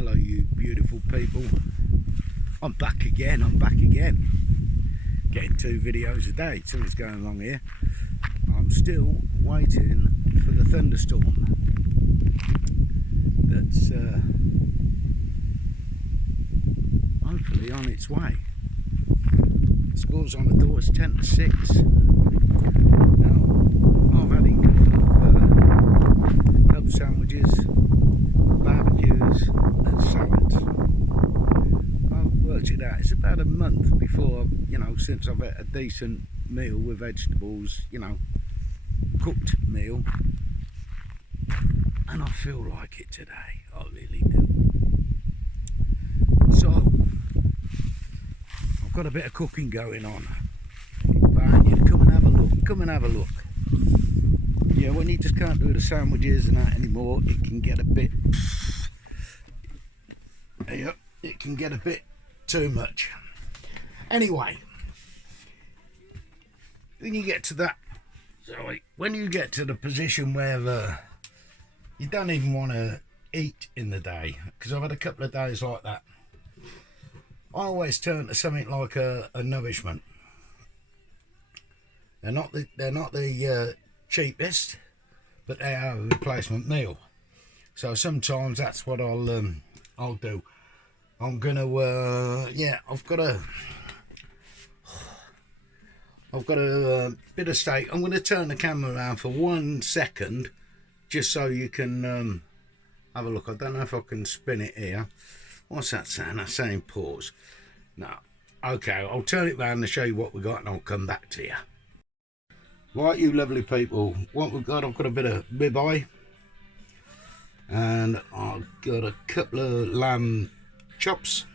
Hello you beautiful people. I'm back again. Getting 2 videos a day. Something's going along here. I'm still waiting for the thunderstorm that's hopefully on its way. The score's on the door. It's 10 to 6. Now, I've had club sandwiches, barbecues and salads. I've worked it out. It's about a month before, since I've had a decent meal with vegetables, cooked meal, and I feel like it today. I really do. So I've got a bit of cooking going on. You come and have a look. Yeah, when you just can't do the sandwiches and that anymore, it can get a bit. Yeah, it can get a bit too much. Anyway, when you get to the position where you don't even want to eat in the day, because I've had a couple of days like that, I always turn to something like a nourishment. They're not the cheapest, but they are a replacement meal. So sometimes that's what I'll do. I'm gonna I've got a bit of steak. I'm going to turn the camera around for 1 second, just so you can have a look. I don't know if I can spin it here. What's that saying? That's saying pause. No. Okay, I'll turn it round to show you what we got, and I'll come back to you. Right, you lovely people. What we've got, I've got a bit of ribeye, and I've got a couple of lamb chops,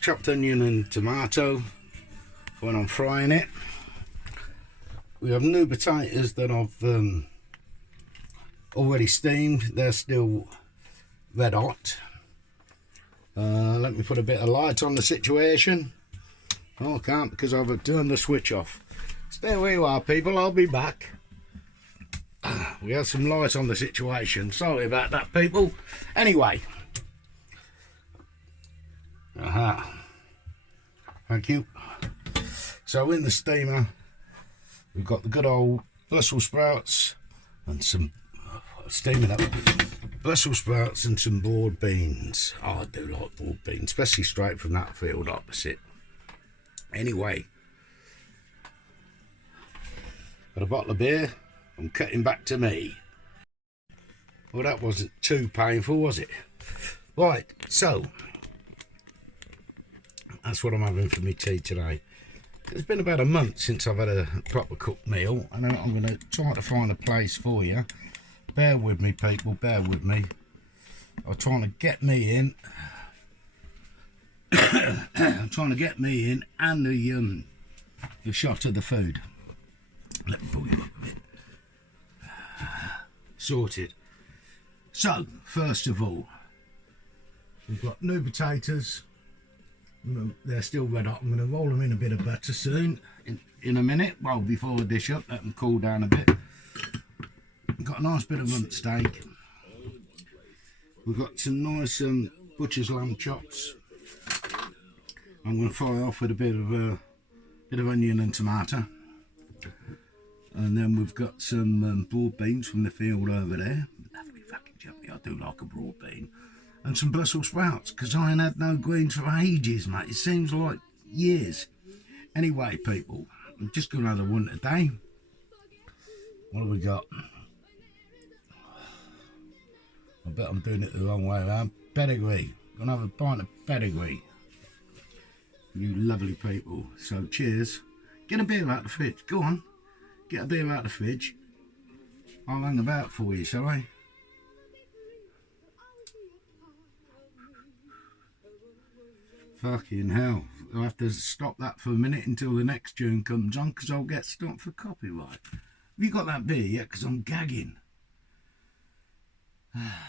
chopped onion and tomato when I'm frying it. We have new potatoes that I've already steamed. They're still red hot. Let me put a bit of light on the situation. Oh, I can't because I've turned the switch off. Stay where you are, people. I'll be back. We had some light on the situation. Sorry about that, people. Anyway. Thank you. So in the steamer, we've got the good old Brussels sprouts and some steaming up Brussels sprouts and some board beans. Oh, I do like board beans, especially straight from that field opposite. Anyway, got a bottle of beer. I'm cutting back to me. Well, that wasn't too painful, was it? Right, so that's what I'm having for my tea today. It's been about a month since I've had a proper cooked meal, and I'm going to try to find a place for you. Bear with me, people, bear with me. I'm trying to get me in. I'm trying to get me in and the shot of the food. Let me pull you up a bit. Sorted. So, first of all, we've got new potatoes. They're still red hot. I'm going to roll them in a bit of butter soon, in a minute. Well, before I dish up, let them cool down a bit. We've got a nice bit of rump steak. We've got some nice butcher's lamb chops. I'm going to fry off with a bit of onion and tomato, and then we've got some broad beans from the field over there. Lovely fucking jumpy. I do like a broad bean, and some Brussels sprouts because I ain't had no greens for ages, mate. It seems like years. Anyway, people, I'm just going to have one today. What have we got? I bet I'm doing it the wrong way around. Pedigree. I'm going to have a pint of pedigree. You lovely people. So cheers. Get a beer out of the fridge. Go on. Get a beer out of the fridge. I'll hang about for you, shall I? Fucking hell. I'll have to stop that for a minute until the next tune comes on, because I'll get stopped for copyright. Have you got that beer yet? Because I'm gagging.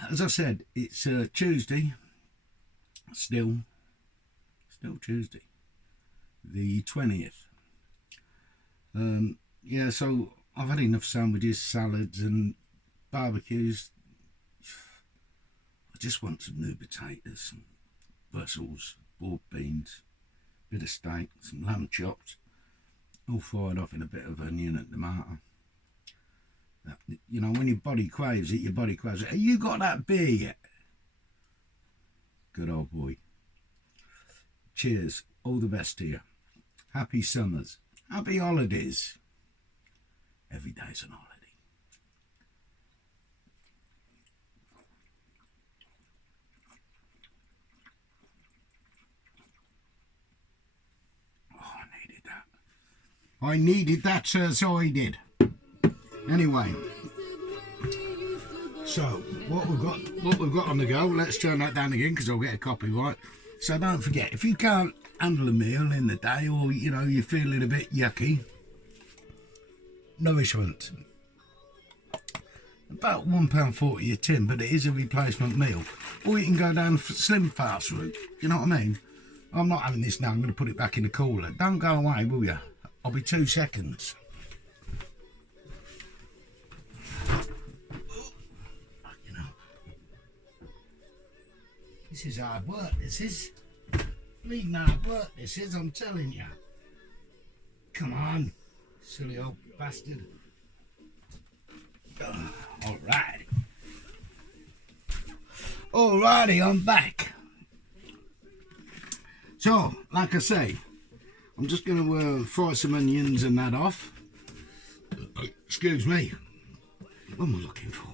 As I said, it's Tuesday. Still Tuesday. The 20th. Yeah, so I've had enough sandwiches, salads and barbecues. I just want some new potatoes, some Brussels, boiled beans, bit of steak, some lamb chops, all fried off in a bit of onion and tomato. You know, when your body craves it, your body craves it. Have you got that beer yet? Good old boy. Cheers. All the best to you. Happy summers. Happy holidays. Every day's an holiday. I needed that, so I did. Anyway, so what we've got on the go. Let's turn that down again because I'll get a copyright. So don't forget, if you can't handle a meal in the day, or you know you're feeling a bit yucky, nourishment. About £1.40 a tin, but it is a replacement meal. Or you can go down slim fast route. You know what I mean? I'm not having this now. I'm going to put it back in the cooler. Don't go away, will you? I'll be 2 seconds. You know, this is hard work. This is bleeding hard work. This is. I'm telling you. Come on, silly old bastard. Alrighty, I'm back. So, like I say, I'm just going to fry some onions and that off. Excuse me. What am I looking for?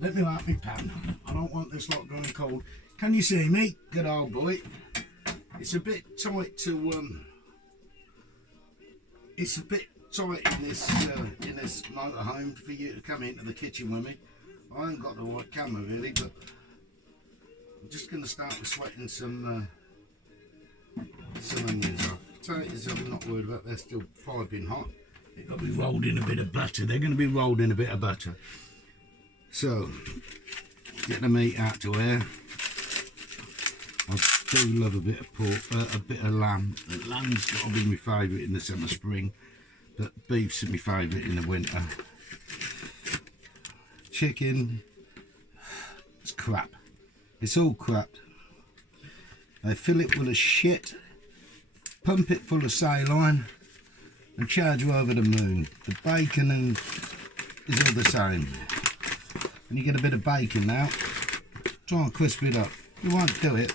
Let me light my pan. I don't want this lot going cold. Can you see me? Good old boy. It's a bit tight to it's a bit tight in this motorhome for you to come into the kitchen with me. I ain't got the right camera really, but I'm just going to start with sweating some onions off. Potatoes I'm not worried about, they're still piping hot. They've got to be rolled in a bit of butter. They're going to be rolled in a bit of butter. So, get the meat out to air. I do love a bit of pork, a bit of lamb. Lamb's got to be my favourite in the summer, spring, but beef's my favourite in the winter. Chicken, it's crap. It's all crap. They fill it with a shit, pump it full of saline, and charge you over the moon. The bacon is all the same. And you get a bit of bacon now, try and crisp it up. You won't do it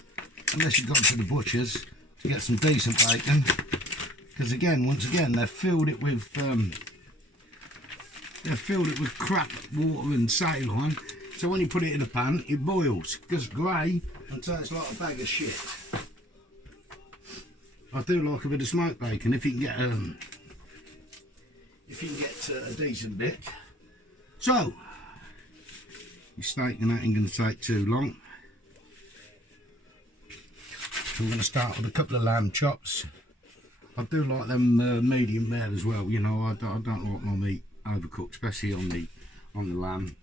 unless you've gone to the butcher's to get some decent bacon. Because again, once again, they've filled it with crap water and saline. So when you put it in a pan, it boils, goes grey and tastes like a bag of shit. I do like a bit of smoked bacon if you can get a decent bit. So your steak and that ain't going to take too long. So I'm going to start with a couple of lamb chops. I do like them medium rare as well. You know, I don't like my meat overcooked, especially on the lamb.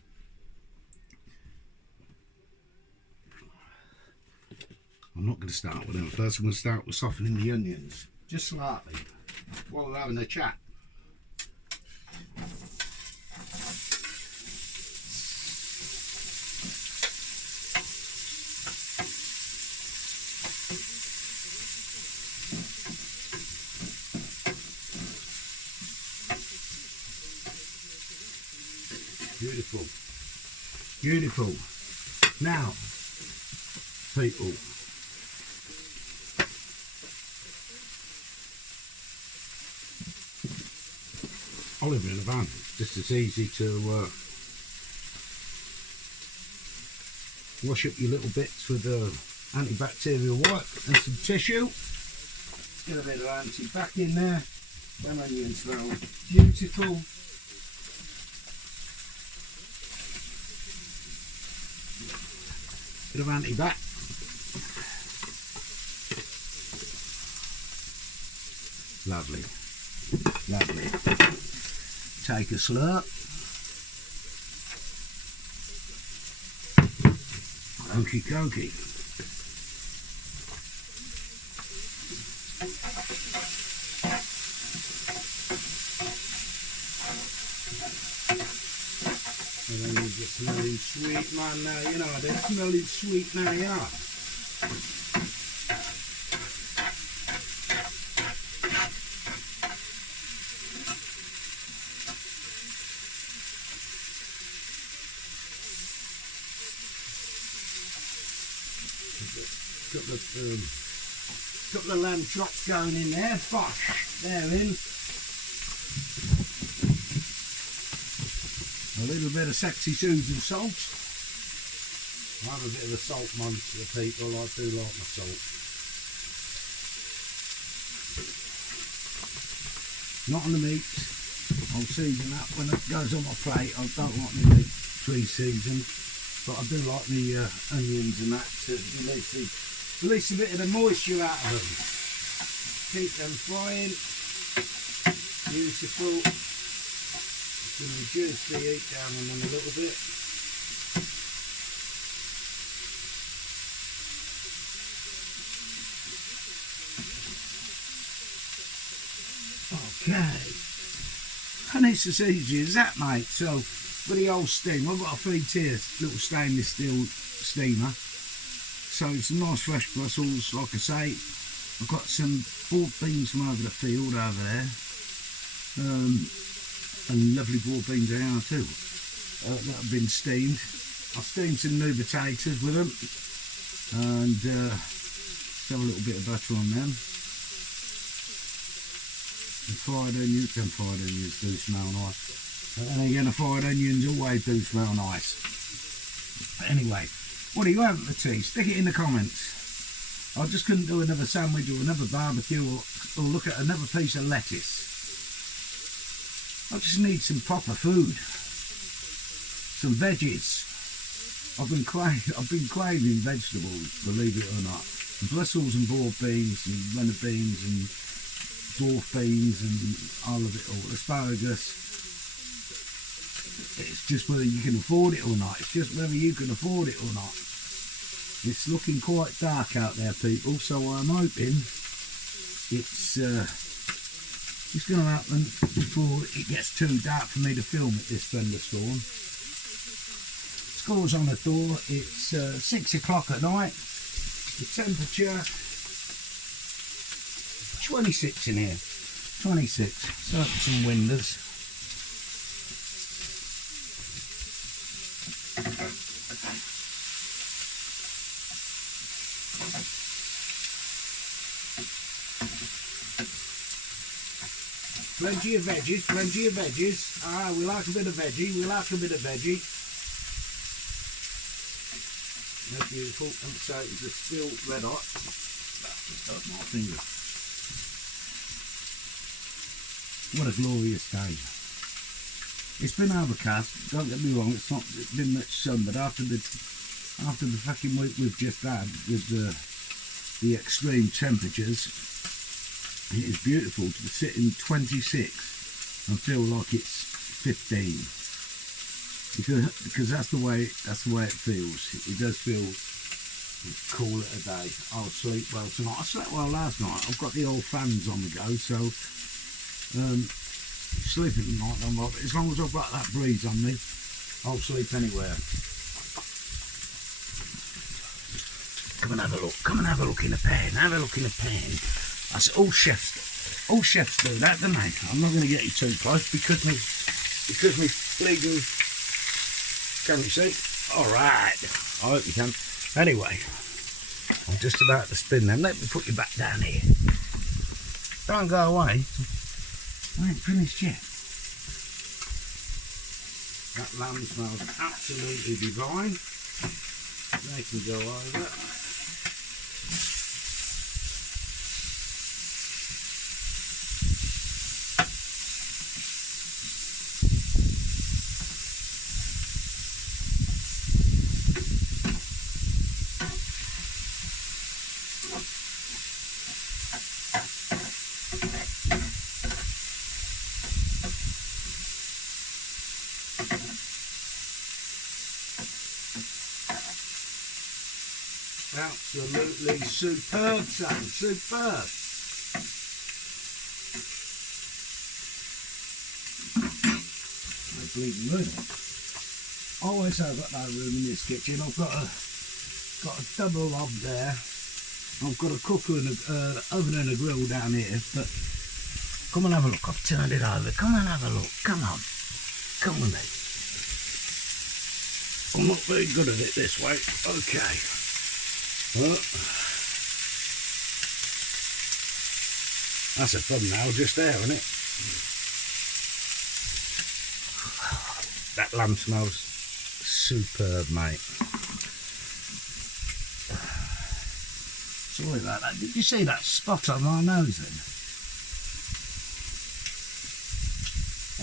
I'm not going to start with them first. I'm going to start with softening the onions, just slightly, while we're having a chat. Beautiful, beautiful. Now, people, olive in a van, just as easy to wash up your little bits with antibacterial wipe and some tissue. Get a bit of anti-bac in there. Them onions smell beautiful. Bit of anti-bac. Lovely, lovely. Take a slurp. Okie dokie. And then you're just smelling sweet, man. Now you know they're smelling sweet now, you know. Couple of lamb chops going in there. Bosh, they're in. A little bit of sexy Susan salt. I'm a bit of a salt monster, people. I do like my salt. Not on the meat. I'll season that when it goes on my plate. I don't like my meat pre-seasoned, but I do like the onions and that to release a bit of the moisture out of them. Keep them frying. Beautiful. Going to reduce the heat down on them a little bit. Okay, and it's as easy as that, mate. So with the old steam, I've got a 3-tier little stainless steel steamer, so it's some nice fresh Brussels. Like I say, I've got some board beans from over the field over there, and lovely board beans there are too, that have been steamed. I steamed some new potatoes with them, and just have a little bit of butter on them. And fried onions, them fried onions do smell nice. And again, the fried onions always do smell nice. But anyway, what do you have for tea? Stick it in the comments. I just couldn't do another sandwich or another barbecue or look at another piece of lettuce. I just need some proper food, some veggies. I've been craving vegetables, believe it or not. Brussels and board beans and runner beans and dwarf beans and all of it all. Asparagus. It's just whether you can afford it or not. It's just whether you can afford it or not. It's looking quite dark out there, people, so I'm hoping it's going to happen before it gets too dark for me to film at this thunderstorm. Scores on the door. It's 6 o'clock at night. The temperature 26 in here. 26. So some windows. Plenty of veggies, plenty of veggies. Ah, we like a bit of veggie, we like a bit of veggie. They're beautiful, and the potatoes are still red hot. That just hurt my finger. What a glorious day. It's been overcast, don't get me wrong, it's not been much sun, but after the fucking week we've just had with the extreme temperatures, it is beautiful to sit in 26 and feel like it's 15, because that's the way it feels. It does feel call it a day. I'll sleep well tonight. I slept well last night. I've got the old fans on the go, so sleeping tonight I'm right, but as long as I've got that breeze on me, I'll sleep anywhere. Come and have a look. Come and have a look in the pan. Have a look in the pan. That's all chefs do that, don't they? I'm not going to get you too close because me bleeding. Can you see? All right. I hope you can. Anyway, I'm just about to spin them. Let me put you back down here. Don't go away. I ain't finished yet. That lamb smells absolutely divine. They can go over. Absolutely superb, son, superb. They're bleeding murder. always have got no room in this kitchen. I've got a double hob there. I've got a cooker and a oven and a grill down here. But come and have a look. I've turned it over. Come and have a look. Come on. Come with me. I'm not very good at it this way. Okay. Well, that's a thumbnail just there, isn't it? That lamb smells superb, mate. Sorry about that. Did you see that spot on my nose then?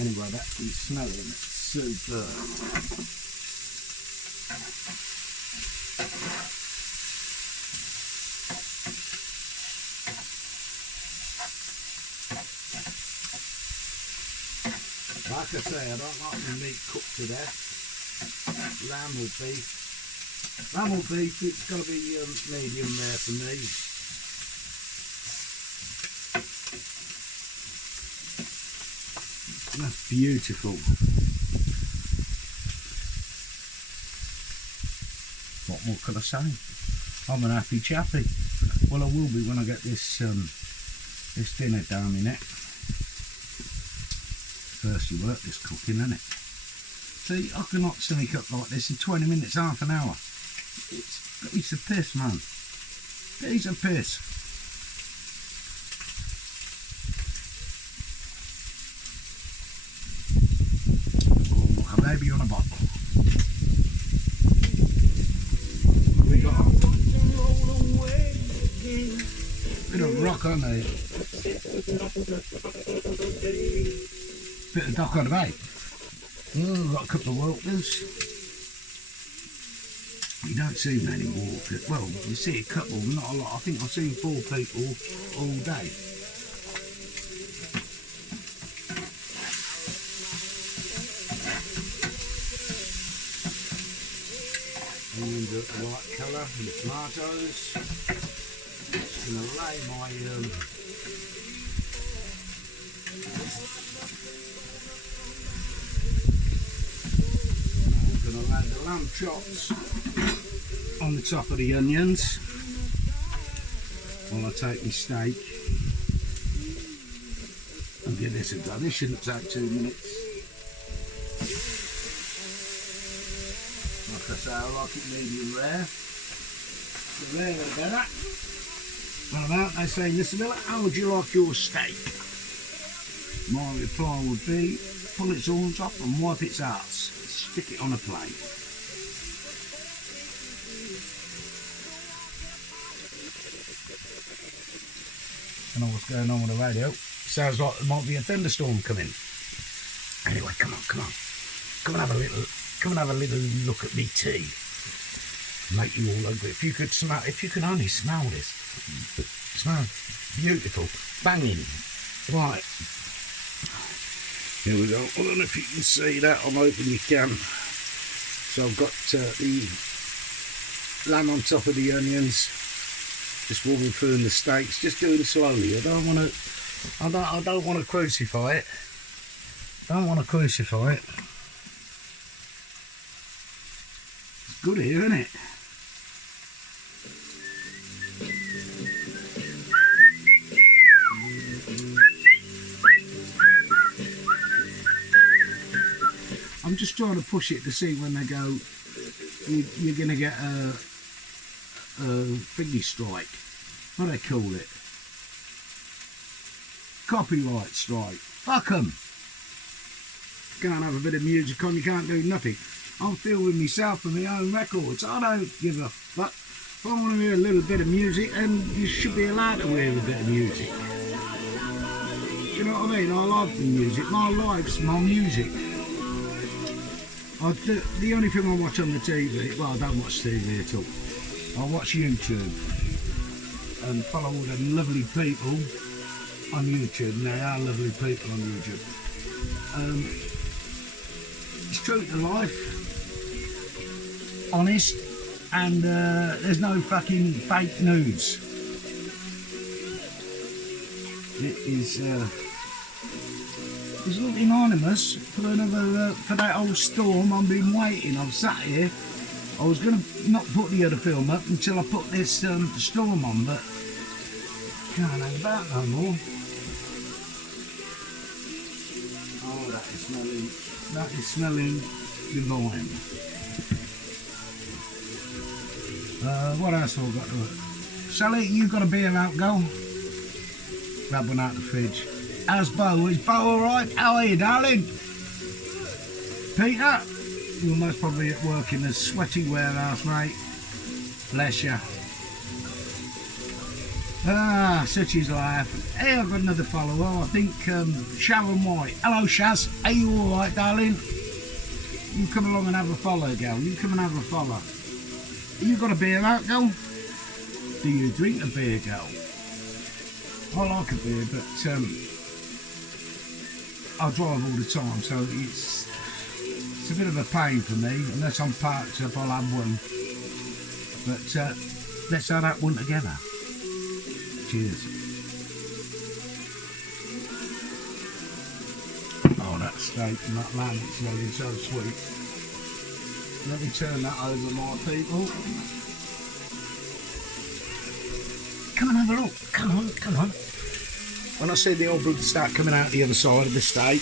Anyway, that is smelling superb. Like I say, I don't like the meat cooked to death. Lamb or beef. Lamb or beef, it's got to be medium rare for me. That's beautiful. What more can I say? I'm an happy chappy. Well, I will be when I get this this dinner down in it. First you work this cooking, isn't it? See, I cannot sneak up like this in 20 minutes, half an hour. It's a piss, man. It's a piss. Oh, a baby on a bottle. We got a bit of rock on there. Bit of dock on the bay. Oh, got a couple of walkers. You don't see many walkers. Well, you see a couple, not a lot. I think I've seen 4 people all day. And the white colour and the tomatoes. Just going to lay my the lamb chops on the top of the onions while I take my steak and give this a go. This shouldn't take 2 minutes. Like I say, I like it medium rare. The rarer the better. What about they say, Mr. Miller, how would you like your steak? My reply would be, pull its horns off and wipe its arse. Stick it on a plate. I don't know what's going on with the radio. Sounds like there might be a thunderstorm coming. Anyway, come on. Come and have a little look at me tea. Make you all ugly. If you can only smell this. It smells beautiful. Banging. Right. Here we go. I don't know if you can see that. I'm hoping you can. So I've got the lamb on top of the onions, just warming through in the steaks, just doing it slowly. I don't want to crucify it. It's good here, isn't it? I'm just trying to push it to see when they go, you're going to get a thingy strike. What do they call it? Copyright strike. Fuck 'em. Can't have a bit of music on, you can't do nothing. I'm filming myself and my own records. I don't give a fuck. If I want to hear a little bit of music, then you should be allowed to hear a bit of music. Do you know what I mean? I like the music. My life's my music. The only thing I watch on the TV, well, I don't watch TV at all. I watch YouTube and follow all the lovely people on YouTube, and they are lovely people on YouTube. It's true to life, honest, and there's no fucking fake news. It is It's looking ominous for another for that old storm. I've been waiting. I've sat here. I was going to not put the other film up until I put this storm on, but can't hang about no more. Oh, that is smelling divine. What else have I got to do? Sally, you got a beer out, girl? Grab one out of the fridge. How's Bo? Is Bo alright? How are you, darling? Peter? You're most probably at work in the sweaty warehouse, mate. Bless you. Ah, such is life. Hey, I've got another follower. I think Sharon White. Hello, Shaz. Are you alright, darling? You come along and have a follow, girl. You come and have a follow. You got a beer out, girl? Do you drink a beer, girl? I like a beer, but I drive all the time, so it's a bit of a pain for me. Unless I'm parked up, I'll have one. But let's have that one together. Cheers. Oh, that steak and that lamb is smelling so sweet. Let me turn that over, my people. Come and have a look. Come on, come on. When I see the old blood start coming out the other side of the steak,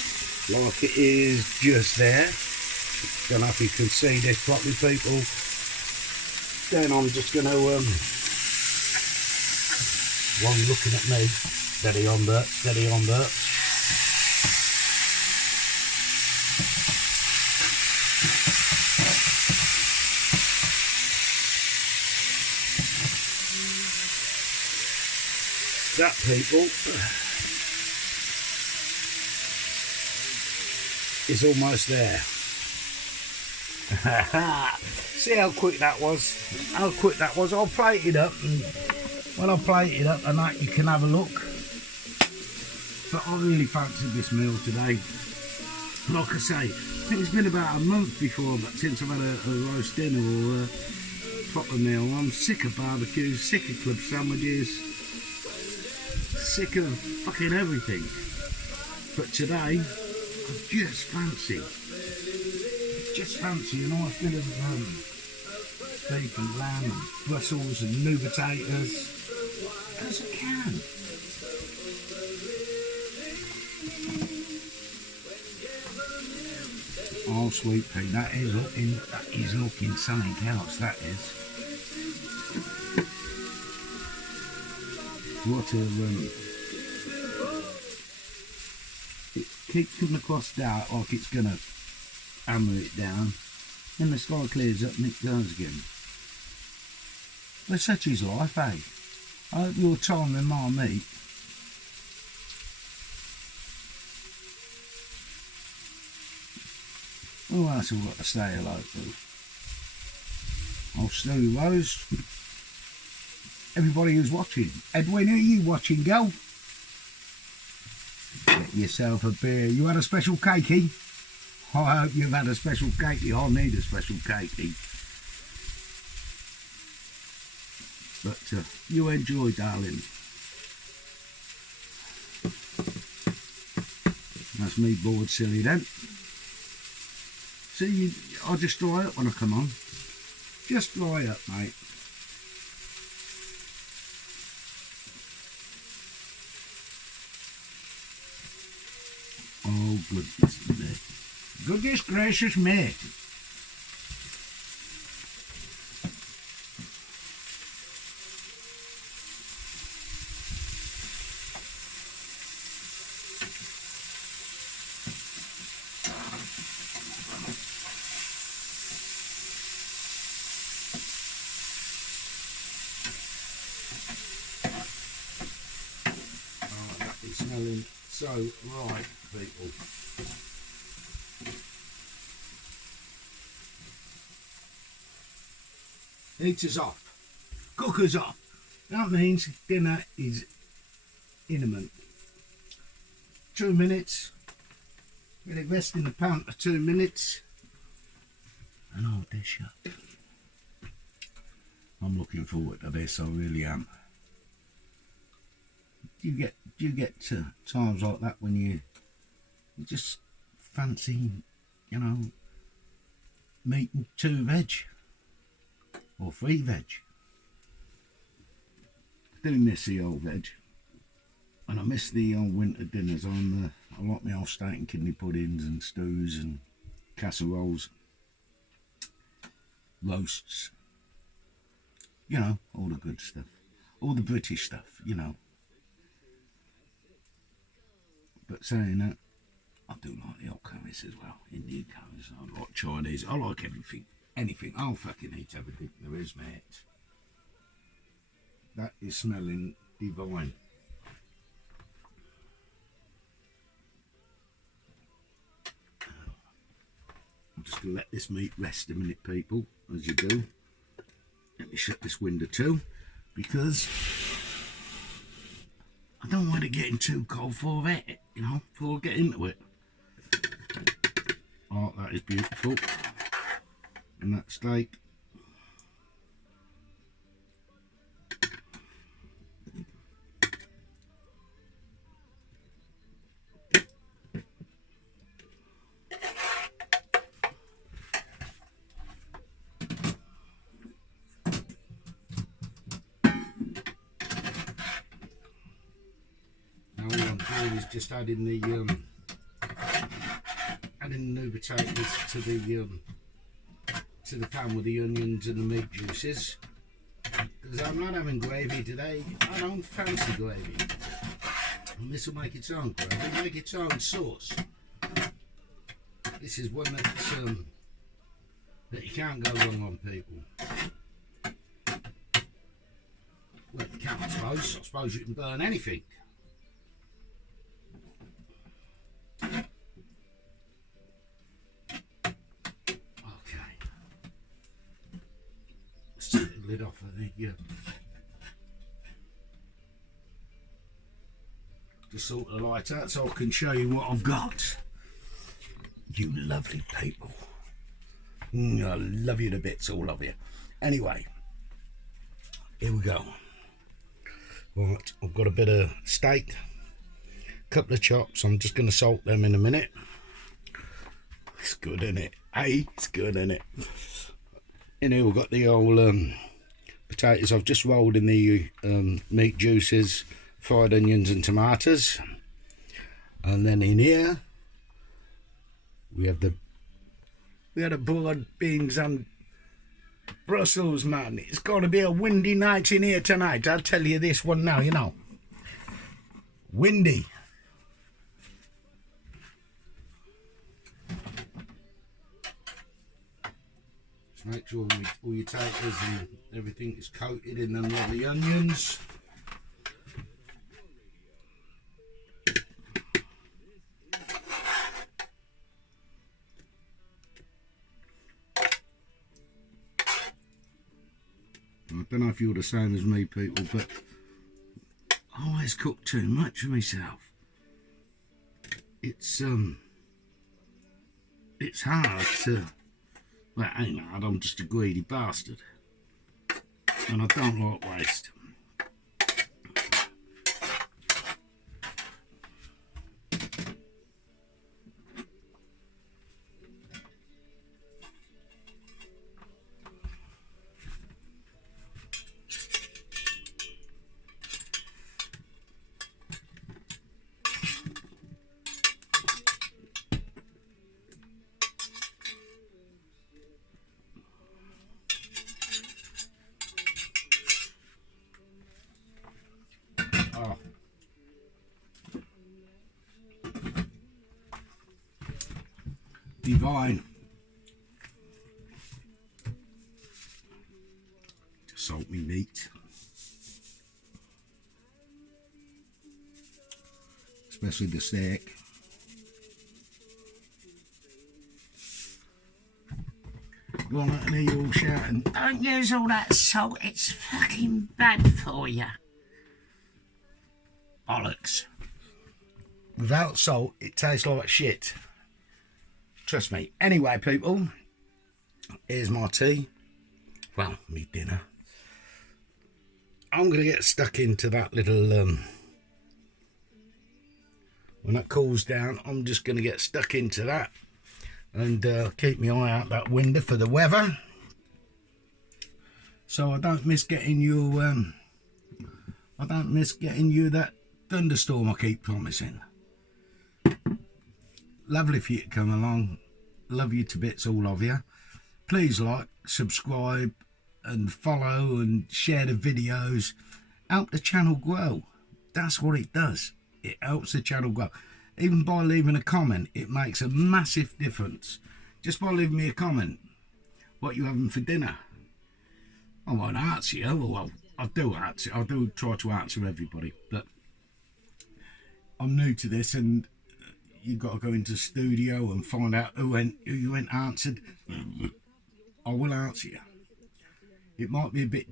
like it is just there. Don't know if you can see this properly, people. Then I'm just going to, while you're looking at me, steady on, Bert, steady on, Bert. That, people, is almost there. See how quick that was? How quick that was? I'll plate it up, and when I plate it up and that, you can have a look. But I really fancied this meal today. Like I say, I think it's been about a month since I've had a roast dinner or a proper meal. I'm sick of barbecues, sick of club sandwiches, sick of fucking everything. But today, I just fancy a nice bit of beef and lamb and Brussels and new potatoes. As I can. Oh, sweet pea, that is looking something else, that is. What a it keeps coming across dark like it's gonna hammer it down, then the sky clears up and it goes again. But such is life, eh? I hope your time with my meat. Who else have got to say hello to? Oh, Stu Rose. Everybody who's watching. Edwin, are you watching, girl? Get yourself a beer. You had a special cakey? I hope you've had a special cakey. I need a special cakey. But you enjoy, darling. That's me bored silly then. See, I'll just dry up when I come on. Just dry up, mate. Oh, goodness me. Goodness gracious me. Oh, that is smelling so right, people. Heater's off. Cooker's off. That means dinner is imminent. 2 minutes. Let it rest in the pan for 2 minutes. And I'll dish up. I'm looking forward to this, I really am. Do you get times like that when you just fancy, you know, meat and 2 veg or 3 veg. Do miss the old veg, and I miss the old winter dinners. I like my old steak and kidney puddings and stews and casseroles, roasts, you know, all the good stuff, all the British stuff, you know. But saying that, I do like the old curries as well, Indian curries. I like Chinese, I like everything, anything. I'll fucking eat everything there is, mate. That is smelling divine. I'm just going to let this meat rest a minute, people, as you do. Let me shut this window too, because I don't want it getting too cold for it, you know, before I get into it. Oh, that is beautiful. And that steak. Now all I'm doing is just adding the new potatoes to the pan with the onions and the meat juices, because I'm not having gravy today. I don't fancy gravy, and this will make its own gravy, make its own sauce. This is one that you can't go wrong on, people. Well, you can, I suppose you can burn anything. Lid off of the just sort of like that, so I can show you what I've got. You lovely people, I love you to bits, all of you. Anyway, here we go. Right, I've got a bit of steak, a couple of chops. I'm just going to salt them in a minute. It's good, isn't it? Hey, it's good, isn't it? In here we've got the old potatoes. I've just rolled in the meat juices, fried onions and tomatoes, and then in here we have the boiled beans and Brussels, man. It's got to be a windy night in here tonight, I'll tell you this one now, you know. Windy. Make sure all your taters and everything is coated in them lovely onions. I don't know if you're the same as me, people, but I always cook too much for myself. It's hard to. Well, ain't hard, I'm just a greedy bastard, and I don't like waste. Divine. Just salt me meat, especially the steak. Go on, I hear you all shouting, "Don't use all that salt, it's fucking bad for you." Bollocks. Without salt, it tastes like shit. Trust me. Anyway, people, here's my tea. Well, me dinner. I'm going to get stuck into that little when that cools down, I'm just going to get stuck into that and keep my eye out that window for the weather, so I don't miss getting you that thunderstorm I keep promising. Lovely for you to come along. Love you to bits, all of you. Please like, subscribe and follow and share the videos. Help the channel grow. That's what it does. It helps the channel grow. Even by leaving a comment, it makes a massive difference. Just by leaving me a comment, what you having for dinner? I won't answer you. Well, I do answer. I do try to answer everybody, but I'm new to this, and you've got to go into the studio and find out who you went answered. I will answer you. It might be a bit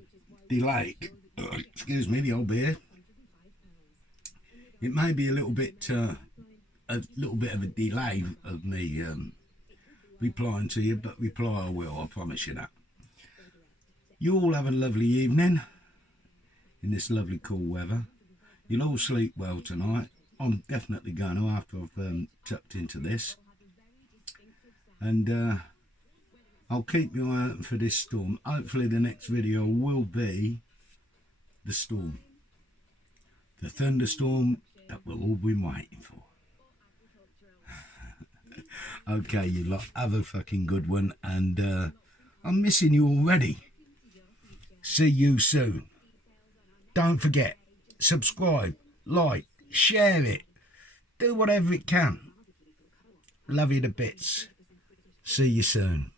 delayed. Excuse me, the old beer. It may be a little bit of a delay of me replying to you, but reply I will. I promise you that. You all have a lovely evening in this lovely cool weather. You'll all sleep well tonight. I'm definitely going to, after I've tucked into this. And I'll keep my eye out for this storm. Hopefully the next video will be the storm. The thunderstorm that we've all been waiting for. Okay, you lot, have a fucking good one. And I'm missing you already. See you soon. Don't forget, subscribe, like, share it, do whatever it can. Love you to bits. See you soon.